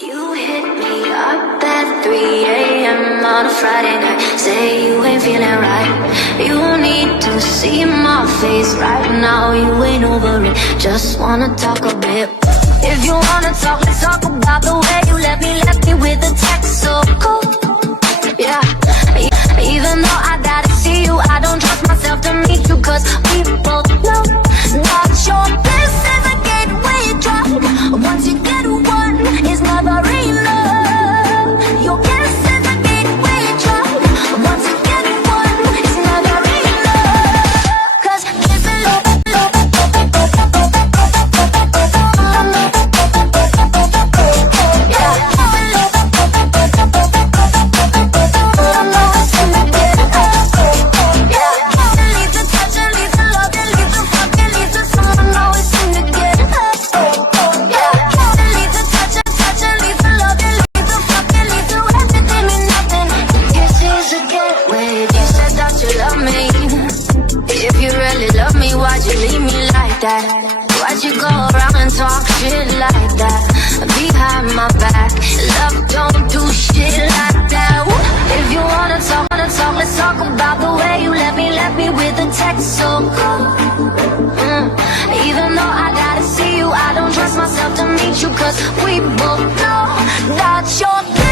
You hit me up at 3 a.m. on a Friday night. Say you ain't feeling right. You need to see my face right now. You ain't over it, just wanna talk a bit. If you wanna talk, let's talk about the way you left me with a text so cold. Yeah, even though I gotta see you, I don't trust myself to meet you, cause we both know not your bliss is a gateway drug. Once you get one, it's never enough. Your bliss is a gateway drug. Once you get one, it's never enough. Cause this is why'd you go around and talk shit like that behind my back? Love don't do shit like that. If you wanna talk, let's talk about the way you left me with a text so cold. Even though I gotta see you, I don't trust myself to meet you, cause we both know not your thing.